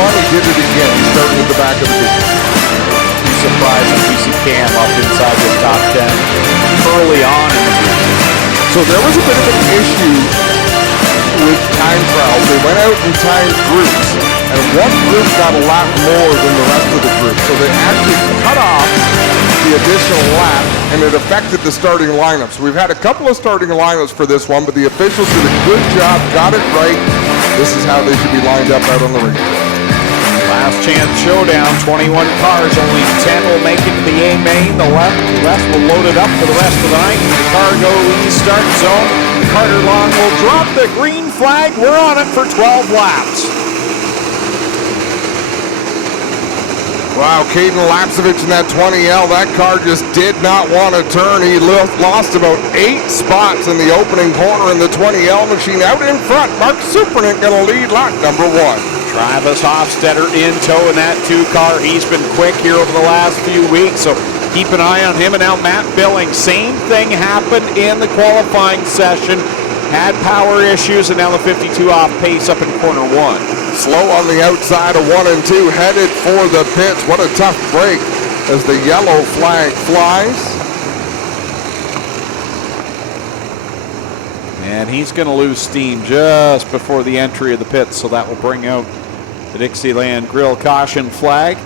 fun. He did it again. He started at the back of the group. Be surprised if we see Cam up inside the top 10 early on in the group. So there was a bit of an issue with time trials. They went out in timed groups, and one group got a lap more than the rest of the group. So they actually cut off the additional lap, and it affected the starting lineups. We've had a couple of starting lineups for this one, but the officials did a good job, got it right. This is how they should be lined up out on the racetrack. Last chance showdown, 21 cars, only 10 will make it to the A main. The rest will load it up for the rest of the night. The car go east start zone. Carter Long will drop the green flag. We're on it for 12 laps. Wow, Caden Lapsevich in that 20L, that car just did not want to turn. He lost about 8 spots in the opening corner in the 20L machine. Out in front, Mark Supernant going to lead lap number 1. Travis Hofstetter in tow in that 2 car. He's been quick here over the last few weeks, so keep an eye on him. And now Matt Billings, same thing happened in the qualifying session. Had power issues, and now the 52 off pace up in corner 1. Slow on the outside of 1 and 2, headed for the pits. What a tough break as the yellow flag flies. And he's going to lose steam just before the entry of the pits, so that will bring out the Dixieland Grill caution flag.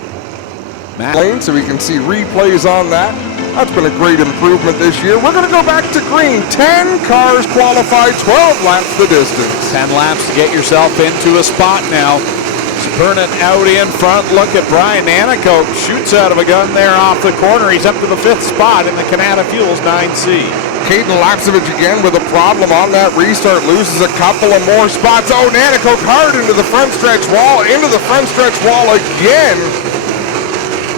Lane, so we can see replays on that. That's been a great improvement this year. We're going to go back to green. 10 cars qualified, 12 laps the distance. 10 laps to get yourself into a spot now. Supernant out in front. Look at Brian Anacoke. Shoots out of a gun there off the corner. He's up to the 5th spot in the Canada Fuels 9C. Caden Lapsevich again with a problem on that restart. Loses a couple of more spots. Oh, Anacoke hard into the front stretch wall. Into the front stretch wall again.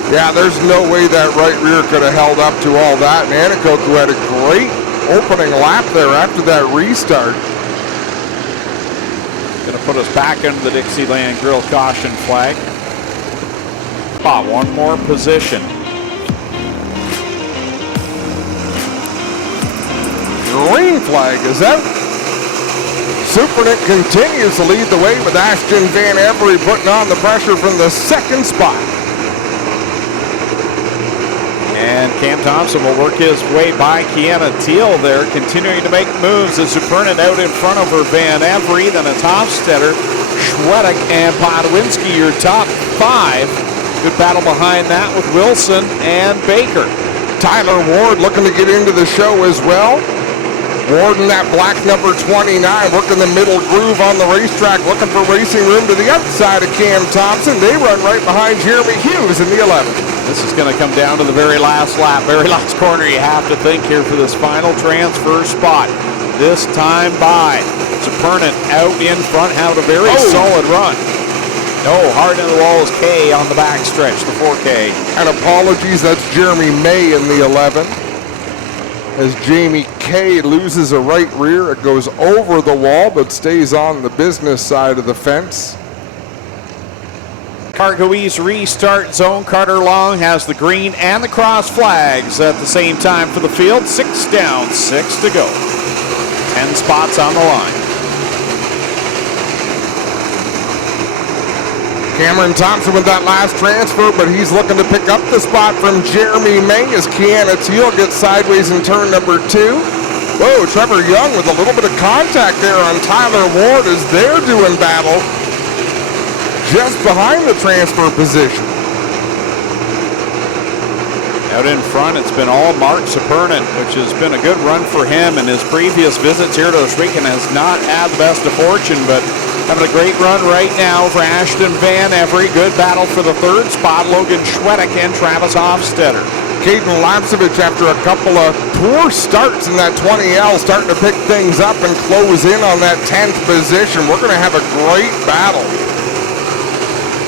Yeah, there's no way that right rear could have held up to all that. And Anacoke, who had a great opening lap there after that restart. Going to put us back into the Dixieland Grill caution flag. One more position. Green flag is out. Supernant continues to lead the way with Ashton Van Every putting on the pressure from the 2nd spot. And Cam Thompson will work his way by Kiana Teal there, continuing to make moves as Supernant out in front over Van Every. Then it's Hofstetter, Schwedek, and Podwinski, your top 5. Good battle behind that with Wilson and Baker. Tyler Ward looking to get into the show as well. Ward in that black number 29, working the middle groove on the racetrack, looking for racing room to the outside of Cam Thompson. They run right behind Jeremy Hughes in the 11th. This is going to come down to the very last lap, very last corner you have to think here for this final transfer spot. This time by Supernant out in front, had a very solid run. No, hard in the wall is K on the back stretch, the 4K. And apologies, that's Jeremy May in the 11. As Jamie K loses a right rear, it goes over the wall but stays on the business side of the fence. Cargo East restart zone. Carter Long has the green and the cross flags at the same time for the field. 6 down, 6 to go. 10 spots on the line. Cameron Thompson with that last transfer, but he's looking to pick up the spot from Jeremy May as Kiana Teal gets sideways in turn number 2. Whoa, Trevor Young with a little bit of contact there on Tyler Ward as they're doing battle just behind the transfer position. Out in front, it's been all Mark Supernant, which has been a good run for him, and his previous visits here to Ohsweken has not had the best of fortune, but having a great run right now for Ashton Van Every. Good battle for the 3rd spot. Logan Schwedek and Travis Hofstetter. Caden Lapsevich, after a couple of poor starts in that 20L, starting to pick things up and close in on that 10th position. We're going to have a great battle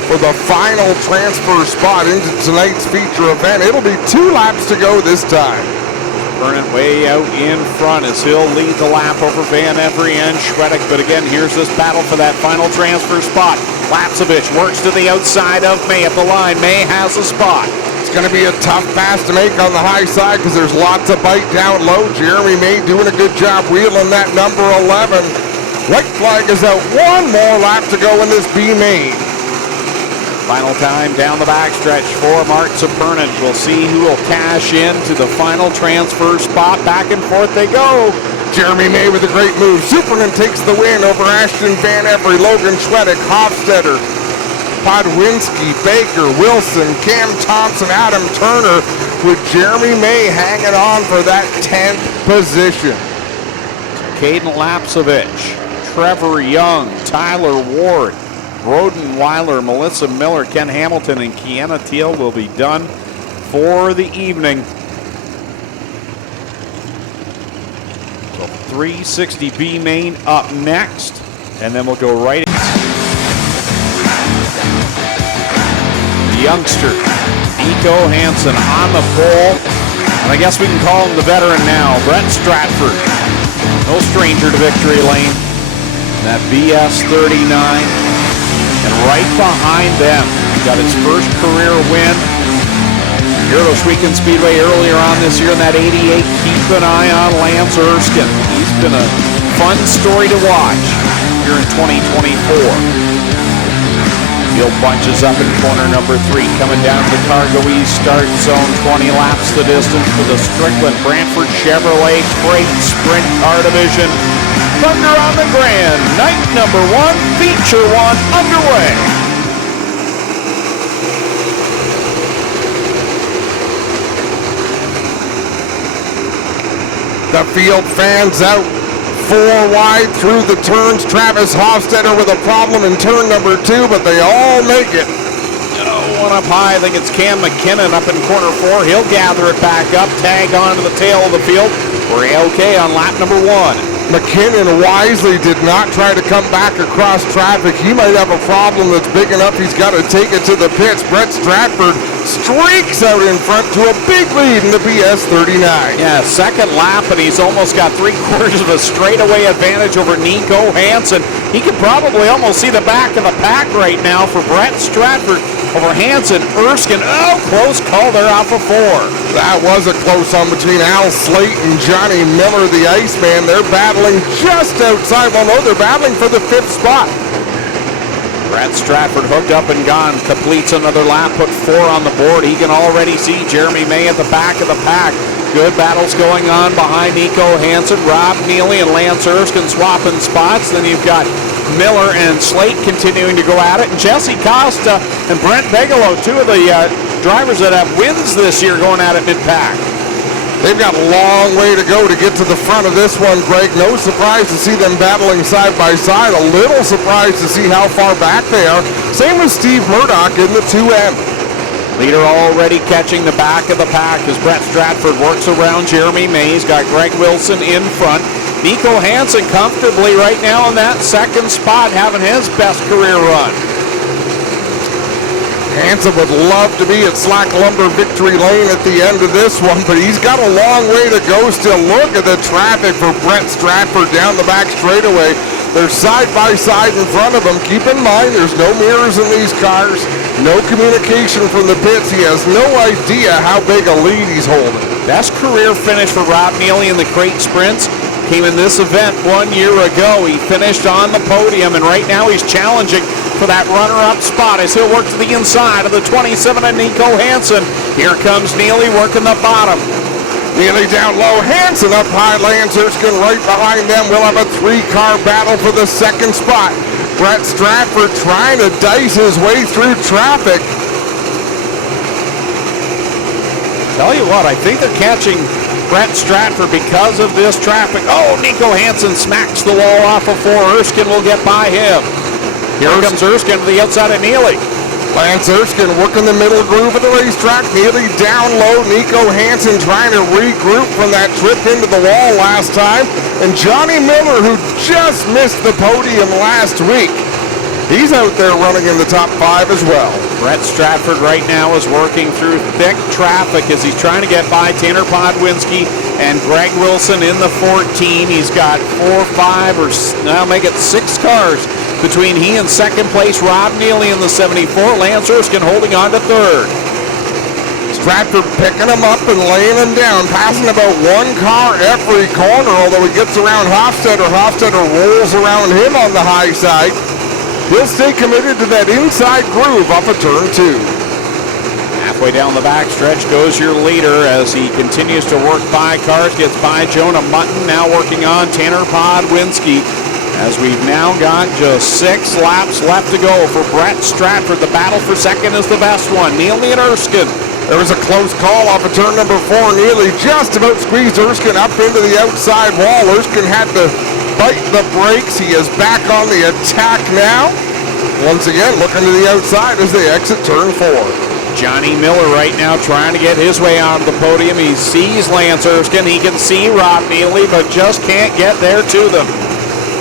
for the final transfer spot into tonight's feature event. It'll be 2 laps to go this time. Burnett way out in front as he'll lead the lap over Van Every and Schwedek. But again, here's this battle for that final transfer spot. Lapsevich works to the outside of May at the line. May has a spot. It's going to be a tough pass to make on the high side because there's lots of bite down low. Jeremy May doing a good job wheeling that number 11. White flag is out. 1 more lap to go in this B main. Final time down the backstretch for Mark Supernan. We'll see who will cash in to the final transfer spot. Back and forth they go. Jeremy May with a great move. Superman takes the win over Ashton Van Every, Logan Schwedek, Hofstetter, Podwinski, Baker, Wilson, Cam Thompson, Adam Turner, with Jeremy May hanging on for that 10th position. Caden Lapsevich, Trevor Young, Tyler Ward, Broden Weiler, Melissa Miller, Ken Hamilton, and Kiana Teal will be done for the evening. So 360B main up next, and then we'll go right. The youngster, Nico Hansen on the pole, and I guess we can call him the veteran now, Brett Stratford. No stranger to victory lane. That BS 39. And right behind them, he got his first career win here at Ohsweken Speedway earlier on this year in that 88. Keep an eye on Lance Erskine. He's been a fun story to watch here in 2024. Field bunches up in corner number 3, coming down to the Cargo East start zone. 20 laps the distance for the Strickland Brantford Chevrolet Crate Sprint Car Division. Thunder on the Grand, night number 1, feature 1 underway. The field fans out 4 wide through the turns. Travis Hofstetter with a problem in turn number 2, but they all make it. One up high, I think it's Cam McKinnon up in corner 4. He'll gather it back up, tag onto the tail of the field. We're okay on lap number 1. McKinnon wisely did not try to come back across traffic. He might have a problem that's big enough he's got to take it to the pits. Brett Stratford streaks out in front to a big lead in the BS 39. Yeah, second lap, and he's almost got 3/4 of a straightaway advantage over Nico Hansen. He can probably almost see the back of the pack right now for Brett Stratford over Hansen. Erskine, oh, close call there off of 4. That was a close one between Al Slate and Johnny Miller, the Iceman. They're battling just outside. Well, no, they're battling for the 5th spot. Brett Stratford hooked up and gone, completes another lap, put 4 on the board. He can already see Jeremy May at the back of the pack. Good battles going on behind Nico Hansen. Rob Neely and Lance Erskine swapping spots. Then you've got Miller and Slate continuing to go at it. And Jesse Costa and Brent Bigelow, 2 of the drivers that have wins this year, going at it mid-pack. They've got a long way to go to get to the front of this one, Greg. No surprise to see them battling side by side. A little surprised to see how far back they are. Same with Steve Murdoch in the 2M. Leader already catching the back of the pack as Brett Stratford works around Jeremy May. He's got Greg Wilson in front. Nico Hansen comfortably right now in that 2nd spot, having his best career run. Hansen would love to be at Slack Lumber victory lane at the end of this one, but he's got a long way to go still. Look at the traffic for Brett Stratford down the back straightaway. They're side by side in front of him. Keep in mind, there's no mirrors in these cars, no communication from the pits. He has no idea how big a lead he's holding. Best career finish for Rob Neely in the crate sprints came in this event 1 year ago. He finished on the podium, and right now he's challenging for that runner-up spot as he'll work to the inside of the 27 and Nico Hansen. Here comes Neely working the bottom. Neely down low, Hansen up high, Lance Erskine right behind them. We'll have a 3-car battle for the 2nd spot. Brett Stratford trying to dice his way through traffic. Tell you what, I think they're catching Brett Stratford because of this traffic. Oh, Nico Hansen smacks the wall off of 4. Erskine will get by him. Here comes Erskine to the outside of Neely. Lance Erskine working the middle groove of the racetrack. Neely down low. Nico Hansen trying to regroup from that trip into the wall last time. And Johnny Miller, who just missed the podium last week, he's out there running in the top 5 as well. Brett Stratford right now is working through thick traffic as he's trying to get by Tanner Podwinski and Greg Wilson in the 14. He's got 4, 5, or now make it 6 cars between he and 2nd place Rob Neely in the 74. Lance Erskine holding on to 3rd. Stratford picking him up and laying him down, passing about 1 car every corner, although he gets around Hofstetter. Hofstetter rolls around him on the high side. He'll stay committed to that inside groove off of turn 2. Halfway down the back stretch goes your leader as he continues to work by cars, gets by Jonah Mutton, now working on Tanner Podwinski. As we've now got just 6 laps left to go for Brett Stratford. The battle for second is the best one. Neely and Erskine. There was a close call off of turn number 4. Neely just about squeezed Erskine up into the outside wall. Erskine had to bite the brakes. He is back on the attack now. Once again, looking to the outside as they exit turn 4. Johnny Miller right now trying to get his way onto the podium. He sees Lance Erskine. He can see Rob Neely, but just can't get there to them.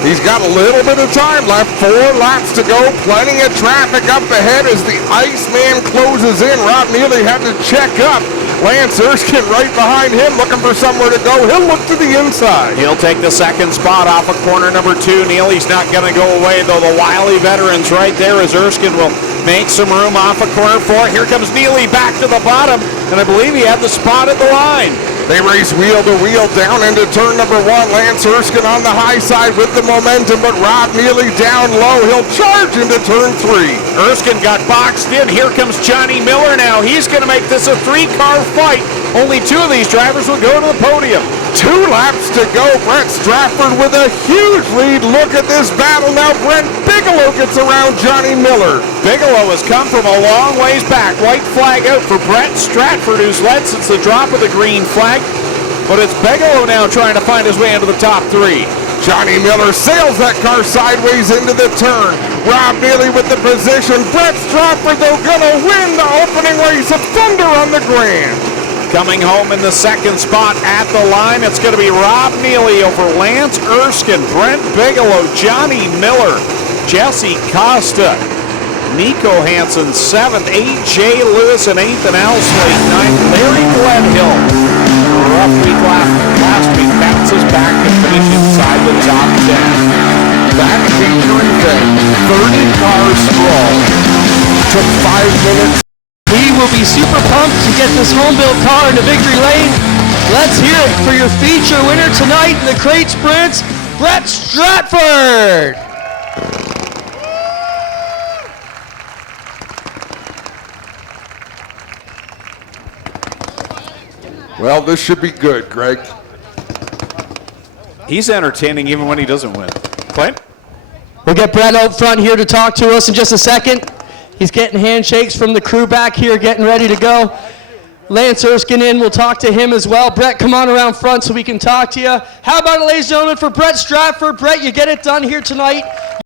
He's got a little bit of time left. 4 laps to go. Plenty of traffic up ahead as the Iceman closes in. Rob Neely had to check up. Lance Erskine right behind him, looking for somewhere to go. He'll look to the inside. He'll take the second spot off of corner number 2. Neely's not going to go away, though. The wily veterans right there as Erskine will make some room off of corner 4. Here comes Neely back to the bottom, and I believe he had the spot at the line. They race wheel to wheel down into turn number 1. Lance Erskine on the high side with the momentum, but Rob Neely down low. He'll charge into turn 3. Erskine got boxed in. Here comes Johnny Miller now. He's going to make this a 3-car fight. Only 2 of these drivers will go to the podium. 2 laps to go. Brett Stratford with a huge lead. Look at this battle now. Brent Bigelow gets around Johnny Miller. Bigelow has come from a long ways back. White flag out for Brett Stratford, who's led since the drop of the green flag. But it's Bigelow now trying to find his way into the top 3. Johnny Miller sails that car sideways into the turn. Rob Neely with the position. Brett Stratford, though, gonna win the opening race of Thunder on the Grand. Coming home in the second spot at the line, it's going to be Rob Neely over Lance Erskine, Brent Bigelow, Johnny Miller, Jesse Costa, Nico Hansen 7th, A.J. Lewis in 8th, and Al Slate 9th. Larry Glenhill, rough week last week, bounces back to finish inside the top 10. That featuring thing, 30 cars strong, took 5 minutes. He will be super pumped to get this home-built car into victory lane. Let's hear it for your feature winner tonight in the crate sprints, Brett Stratford. Well, this should be good, Greg. He's entertaining even when he doesn't win. Clint? We'll get Brett out front here to talk to us in just a second. He's getting handshakes from the crew back here, getting ready to go. Lance Erskine in, we'll talk to him as well. Brett, come on around front so we can talk to you. How about it, ladies and gentlemen, for Brett Stratford. Brett, you get it done here tonight.